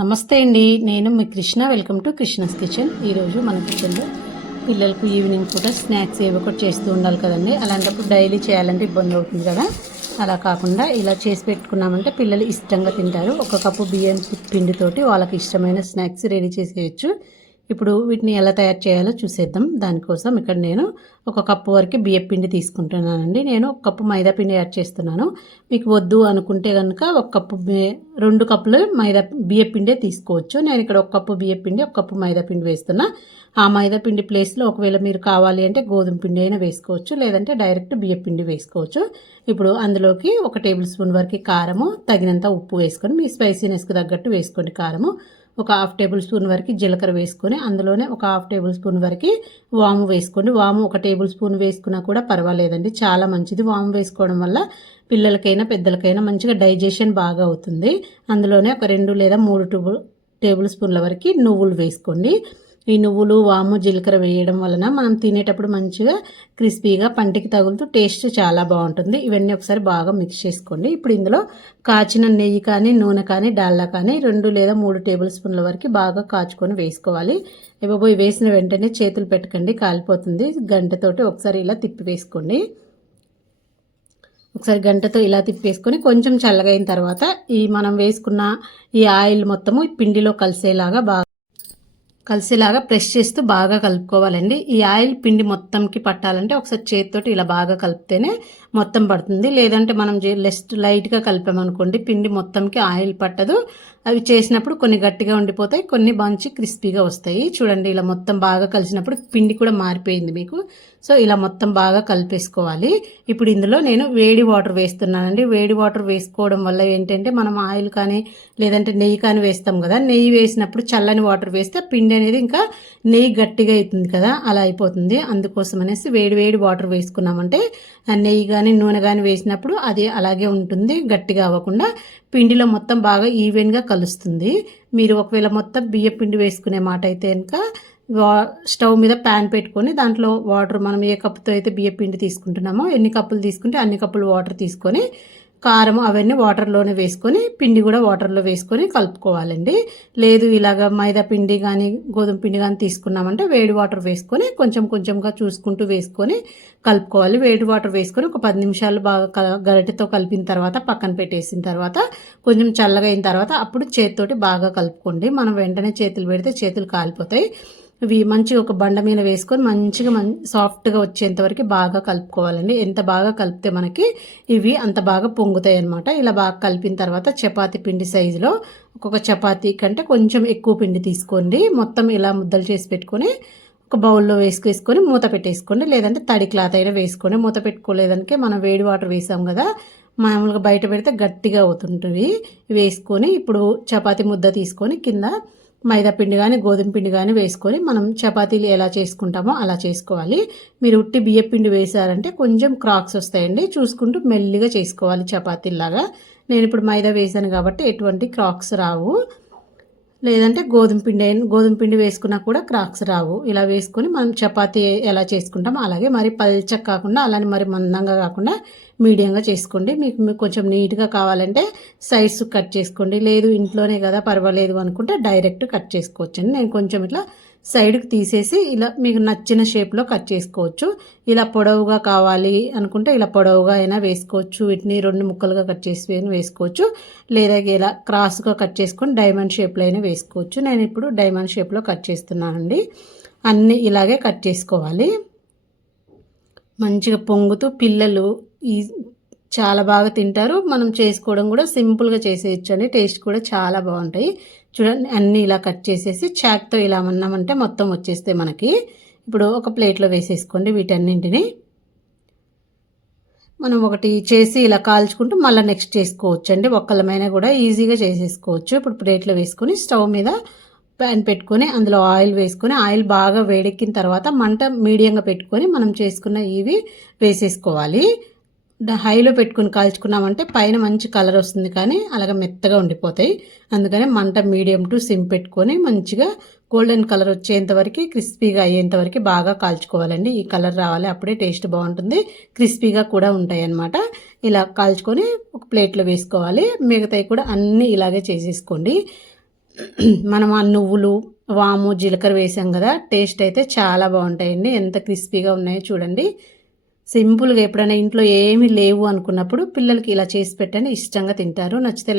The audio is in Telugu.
నమస్తే అండి, నేను మీ Krishna. Welcome to Krishna's kitchen. ఈరోజు మన కిచెన్లో పిల్లలకు ఈవినింగ్ పూట స్నాక్స్ ఏవో ఒకటి చేస్తూ ఉండాలి కదండి. అలాంటప్పుడు డైలీ చేయాలంటే ఇబ్బంది అవుతుంది కదా. అలా కాకుండా ఇలా చేసి పెట్టుకున్నామంటే పిల్లలు ఇష్టంగా తింటారు. ఒక కప్పు బియ్యం పిండితోటి వాళ్ళకి ఇష్టమైన స్నాక్స్ రెడీ చేసేయచ్చు. ఇప్పుడు వీటిని ఎలా తయారు చేయాలో చూసేద్దాం. దానికోసం ఇక్కడ నేను ఒక కప్పు వరకు బియ్యం పిండి తీసుకుంటున్నానండి. నేను ఒక కప్పు మైదా పిండి యాడ్ చేస్తున్నాను. మీకు వద్దు అనుకుంటే కనుక ఒక కప్పు 2 కప్పులు బియ్యం పిండే తీసుకోవచ్చు. నేను ఇక్కడ ఒక కప్పు బియ్యం పిండి, ఒక కప్పు మైదా పిండి వేస్తున్నా. ఆ మైదా పిండి ప్లేస్లో ఒకవేళ మీరు కావాలి అంటే గోధుమ పిండి అయినా వేసుకోవచ్చు, లేదంటే డైరెక్ట్ బియ్యం పిండి వేసుకోవచ్చు. ఇప్పుడు అందులోకి 1 టేబుల్ స్పూన్ వరకు కారము, తగినంత ఉప్పు వేసుకొని మీ స్పైసీనెస్కి తగ్గట్టు వేసుకోండి. కారము ఒక 1/2 టేబుల్ స్పూన్ వరకు జీలకర్ర వేసుకొని అందులోనే ఒక 1/2 టేబుల్ స్పూన్ వరకు వాము వేసుకోండి. వాము 1 టేబుల్ స్పూన్ వేసుకున్నా కూడా పర్వాలేదండి, చాలా మంచిది. వాము వేసుకోవడం వల్ల పిల్లలకైనా పెద్దలకైనా మంచిగా డైజెషన్ బాగా అవుతుంది. అందులోనే ఒక 2 లేదా 3 టేబుల్ స్పూన్ల వరకు నువ్వులు వేసుకోండి. ఈ నువ్వులు, వాము, జీలకర్ర వేయడం వలన మనం తినేటప్పుడు మంచిగా క్రిస్పీగా పంటికి తగులుతూ టేస్ట్ చాలా బాగుంటుంది. ఇవన్నీ ఒకసారి బాగా మిక్స్ చేసుకోండి. ఇప్పుడు ఇందులో కాచిన నెయ్యి కానీ, నూనె కానీ, డాల్డా కానీ 2 లేదా 3 టేబుల్ స్పూన్ల వరకు బాగా కాచుకొని వేసుకోవాలి. ఇవ్వబోయి వేసిన వెంటనే చేతులు పెట్టకండి, కాలిపోతుంది. గంటతోటి ఒకసారి ఇలా తిప్పి వేసుకోండి. ఒకసారి గంటతో ఇలా తిప్పేసుకొని కొంచెం చల్లగా అయిన తర్వాత ఈ మనం వేసుకున్న ఈ ఆయిల్ మొత్తము పిండిలో కలిసేలాగా ప్రెస్ చేస్తూ బాగా కలుపుకోవాలండి. ఈ ఆయిల్ పిండి మొత్తంకి పట్టాలంటే ఒకసారి చేతితోటి ఇలా బాగా కలిపితేనే మొత్తం పడుతుంది. లేదంటే మనం లైట్గా కలిపామనుకోండి పిండి మొత్తంకి ఆయిల్ పట్టదు. అవి చేసినప్పుడు కొన్ని గట్టిగా ఉండిపోతాయి, కొన్ని మంచి క్రిస్పీగా వస్తాయి. చూడండి, ఇలా మొత్తం బాగా కలిసినప్పుడు పిండి కూడా మారిపోయింది మీకు. సో ఇలా మొత్తం బాగా కలిపేసుకోవాలి. ఇప్పుడు ఇందులో నేను వేడి వాటర్ వేస్తున్నానండి. వేడి వాటర్ వేసుకోవడం వల్ల ఏంటంటే మనం ఆయిల్ కానీ లేదంటే నెయ్యి కానీ వేస్తాం కదా. నెయ్యి వేసినప్పుడు చల్లని వాటర్ వేస్తే పిండి అనేది ఇంకా నెయ్యి గట్టిగా అవుతుంది కదా, అలా అయిపోతుంది. అందుకోసం అనేసి వేడి వాటర్ వేసుకున్నామంటే నెయ్యి కానీ నూనె కానీ వేసినప్పుడు అది అలాగే ఉంటుంది, గట్టిగా అవ్వకుండా పిండిలో మొత్తం బాగా ఈవెన్గా కలుస్తుంది. మీరు ఒకవేళ మొత్తం బియ్యం పిండి వేసుకునే మాట అయితే కనుక స్టవ్ మీద ప్యాన్ పెట్టుకొని దాంట్లో వాటర్, మనం ఏ కప్పుతో అయితే బియ్యం పిండి తీసుకుంటున్నామో ఎన్ని కప్పులు తీసుకుంటే అన్ని కప్పులు వాటర్ తీసుకొని కారం అవన్నీ వాటర్లోనే వేసుకొని పిండి కూడా వాటర్లో వేసుకొని కలుపుకోవాలండి. లేదు ఇలాగ మైదా పిండి కానీ గోధుమ పిండి కానీ తీసుకున్నామంటే వేడి వాటర్ వేసుకొని కొంచెంగా చూసుకుంటూ వేసుకొని కలుపుకోవాలి. వేడి వాటర్ వేసుకొని ఒక 10 నిమిషాలు బాగా గరిటెతో కలిపిన తర్వాత పక్కన పెట్టేసిన తర్వాత కొంచెం చల్లగా అయిన తర్వాత అప్పుడు చేతితోటి బాగా కలుపుకోండి. మనం వెంటనే చేతులు పెడితే చేతులు కాలిపోతాయి. ఇవి మంచిగా ఒక బండ మీద వేసుకొని మంచిగా సాఫ్ట్గా వచ్చేంత వరకు బాగా కలుపుకోవాలండి. ఎంత బాగా కలిపితే మనకి ఇవి అంత బాగా పొంగుతాయి అన్నమాట. ఇలా బాగా కలిపిన తర్వాత చపాతీ పిండి సైజులో ఒక్కొక్క చపాతీ కంటే కొంచెం ఎక్కువ పిండి తీసుకోండి. మొత్తం ఇలా ముద్దలు చేసి పెట్టుకొని ఒక బౌల్లో వేసుకొని మూత పెట్టేసుకోండి. లేదంటే తడి క్లాత్ అయినా వేసుకోండి. మూత పెట్టుకోలేదానికి మనం వేడి వాటర్ వేసాం కదా, మామూలుగా బయట పెడితే గట్టిగా అవుతుంటుంది. వేసుకొని ఇప్పుడు చపాతీ ముద్ద తీసుకొని కింద మైదా పిండి కానీ గోధుమ పిండి కానీ వేసుకొని మనం చపాతీలు ఎలా చేసుకుంటామో అలా చేసుకోవాలి. మీరు ఉట్టి బియ్యం పిండి వేసారంటే కొంచెం క్రాక్స్ వస్తాయండి, చూసుకుంటూ మెల్లిగా చేసుకోవాలి చపాతీలాగా. నేను ఇప్పుడు మైదా వేసాను కాబట్టి ఎటువంటి క్రాక్స్ రావు. లేదంటే గోధుమ పిండి వేసుకున్నా కూడా క్రాక్స్ రావు. ఇలా వేసుకొని మనం చపాతీ ఎలా చేసుకుంటామో అలాగే, మరి పల్చగా కాకుండా అలానే మరి మందంగా కాకుండా మీడియంగా చేసుకోండి. మీకు కొంచెం నీట్గా కావాలంటే సైడ్స్ కట్ చేసుకోండి. లేదు ఇంట్లోనే కదా పర్వాలేదు అనుకుంటే డైరెక్ట్ కట్ చేసుకోవచ్చండి. నేను కొంచెం ఇట్లా సైడ్కి తీసేసి ఇలా మీకు నచ్చిన షేప్లో కట్ చేసుకోవచ్చు. ఇలా పొడవుగా కావాలి అనుకుంటే ఇలా పొడవుగా అయినా వేసుకోవచ్చు. వీటిని 2 ముక్కలుగా కట్ చేసి వేసుకోవచ్చు. లేదా ఇలా క్రాస్గా కట్ చేసుకొని డైమండ్ షేప్లో అయినా వేసుకోవచ్చు. నేను ఇప్పుడు డైమండ్ షేప్లో కట్ చేస్తున్నానండి. అన్నీ ఇలాగే కట్ చేసుకోవాలి. మంచిగా పొంగుతూ పిల్లలు చాలా బాగా తింటారు. మనం చేసుకోవడం కూడా సింపుల్గా చేసేయచ్చు అండి. టేస్ట్ కూడా చాలా బాగుంటాయి. చూడండి, అన్నీ ఇలా కట్ చేసేసి చాక్తో ఇలా అన్నామంటే మొత్తం వచ్చేస్తాయి మనకి. ఇప్పుడు ఒక ప్లేట్లో వేసేసుకోండి. వీటన్నింటినీ మనం ఒకటి చేసి ఇలా కాల్చుకుంటూ మళ్ళీ నెక్స్ట్ చేసుకోవచ్చు అండి. ఒక్కలమైనా కూడా ఈజీగా చేసేసుకోవచ్చు. ఇప్పుడు ప్లేట్లో వేసుకొని స్టవ్ మీద ప్యాన్ పెట్టుకొని అందులో ఆయిల్ వేసుకొని ఆయిల్ బాగా వేడెక్కిన తర్వాత మంట మీడియంగా పెట్టుకొని మనం చేసుకున్న ఇవి వేసేసుకోవాలి. హైలో పెట్టుకుని కాల్చుకున్నామంటే పైన మంచి కలర్ వస్తుంది, కానీ అలాగ మెత్తగా ఉండిపోతాయి. అందుకని మంట మీడియం టు సిమ్ పెట్టుకొని మంచిగా గోల్డెన్ కలర్ వచ్చేంత వరకు, క్రిస్పీగా అయ్యేంత వరకు బాగా కాల్చుకోవాలండి. ఈ కలర్ రావాలి, అప్పుడే టేస్ట్ బాగుంటుంది, క్రిస్పీగా కూడా ఉంటాయి అన్నమాట. ఇలా కాల్చుకొని ఒక ప్లేట్లో వేసుకోవాలి. మిగతాయి కూడా అన్నీ ఇలాగే చేసేసుకోండి. మనం ఆ నువ్వులు, వాము, జీలకర్ర వేసాం కదా, టేస్ట్ అయితే చాలా బాగుంటాయండి. ఎంత క్రిస్పీగా ఉన్నాయో చూడండి. సింపుల్గా ఎప్పుడైనా ఇంట్లో ఏమీ లేవు అనుకున్నప్పుడు పిల్లలకి ఇలా చేసి పెట్టండి, ఇష్టంగా తింటారు. నచ్చితే